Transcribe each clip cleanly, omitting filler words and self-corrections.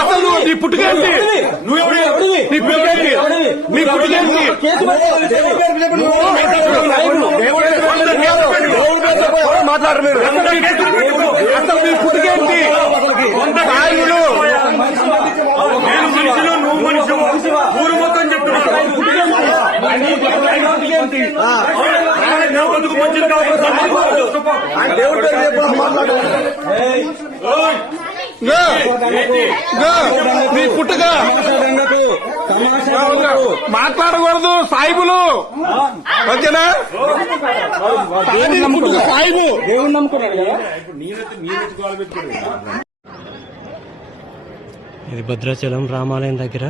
అసలు నీ పుట్టుకేంటి? నీ పుట్టుకేంటి? నీ పుట్టుకేంటి? మాట్లాడరు మీరు. అసలు నీ పుట్టుకేంటి? సాయిలు నేను మనిషిలో నువ్వు మనిషి ఊరు మొత్తం చెప్తున్నాను. బతుకు మంచిది కాదు. నీ పుట్టుగా మాట్లాడకూడదు సాయిబులు. ఓకేనా? సాయిబు ఇది భద్రాచలం రామాలయం దగ్గర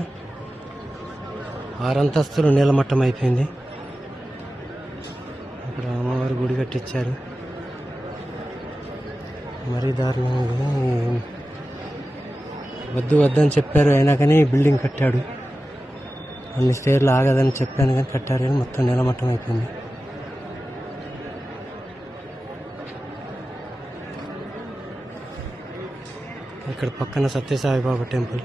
6 అంతస్తులు నీలమట్టం అయిపోయింది. ఇక్కడ అమ్మవారి గుడి కట్టించారు. మరీ దారుణంగా వద్దు వద్దని చెప్పారు, అయినా కానీ బిల్డింగ్ కట్టాడు. అన్ని స్టేర్లు ఆగదని చెప్పాను కానీ కట్టారు, కానీ మొత్తం నీలమట్టం అయిపోయింది. ఇక్కడ పక్కన సత్యసాయిబాబా టెంపుల్.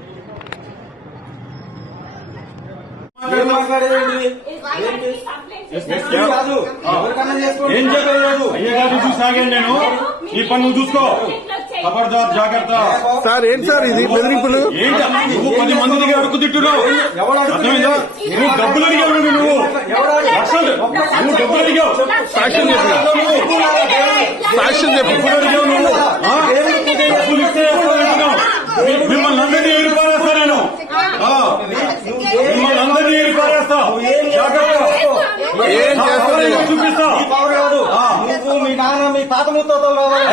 ఏం చెప్పలేదు అయ్యగారు చూసాగాను నేను. ఈ పని నువ్వు చూసుకో. ఖబర్దార్, జాగ్రత్త. సార్ ఏంటి సార్ ఇది బెదిరింపులు? ఏంటి నువ్వు 10 మందికి అడుగు తిట్టున్నావు? అర్థమైందా? నువ్వు డబ్బులు అడిగావు. నువ్వు డబ్బులు అడిగావు. సాక్ష్యం చెప్పు. సాక్ష్యం చెప్పు. అడిగావు నువ్వు. డబ్బులు ఇస్తే మిమ్మల్ని అందరినీ ఏర్పారేస్తా నేను. మిమ్మల్ని అందరినీ ఏర్పారేస్తా. జాగ్రత్త. ఏం చేస్తుంది? చూపిస్తా. నువ్వు మీ నాన్న మీ తాత ముత్తాతలు కావాలి.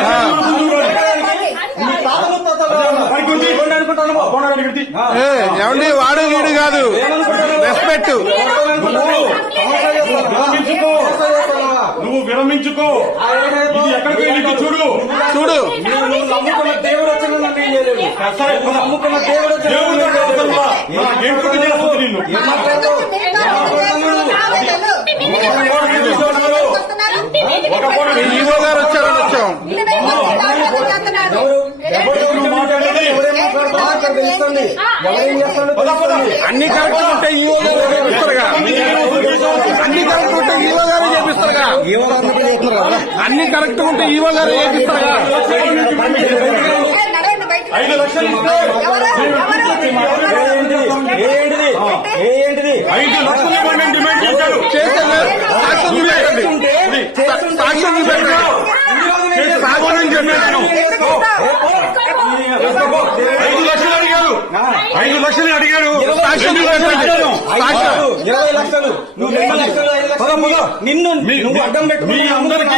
ఏమండి వాడు వీడు కాదు, రెస్పెక్ట్. నువ్వు విరమించుకో. ఇది ఎక్కడికి వెళ్ళి చూడు. చూడు నమ్ముకున్న దేవుడు వచ్చిన నమ్ముకున్న దేవుడు ఈవో గారు వచ్చారని వచ్చాం. అన్ని కరెక్ట్ ఉంటే ఈవో గారు చేపిస్తారుగా. అన్ని కరెక్ట్ ఉంటే ఈవో గారు చేపిస్తారుగా. అన్ని కరెక్ట్ ఉంటే ఈవో గారు చేపిస్తారుగా. 5 లక్షలు ఇస్తే 5 లక్షలు ఇవ్వండి డిమాండ్ చేశారు. సాక్ష్యం చూపెట్టండి. సాక్ష్యం చూపెట్టండి. సాగోనని చెప్పాను. 5 లక్షలు అడిగారు. 5 లక్షలు అడిగారు. సాక్ష్యం చూపెట్టండి. 20 లక్షలు నువ్వు 2 లక్షలు 5 లక్షలు నిన్ను నువ్వు అడ్డం పెట్టు. మీ అందరికి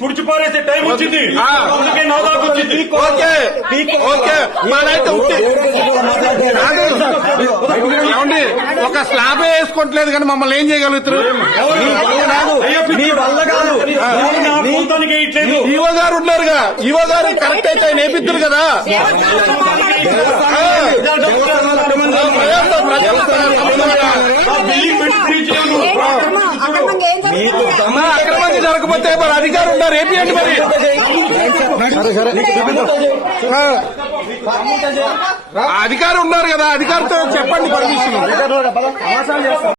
పుడిచిపారేసే టైం వచ్చింది. అందుకే నా దాకా వచ్చింది. ఓకే ఓకే మాదైతే ఏమండి ఒక స్లాబే వేసుకోవట్లేదు కానీ మమ్మల్ని ఏం చేయగలుగుతారు? నీ వల్ల కాదు. ఈవో గారు ఉన్నారుగా. ఈవో గారు కరెక్ట్ అయితే ఆయన వేపిద్దరు కదా. అక్రమంగా జరగకపోతే మరి అధికారులు ఉన్నారు, ఏపీయండి మరి. అధికారులు ఉన్నారు కదా, అధికారితో చెప్పండి పర్మిషన్.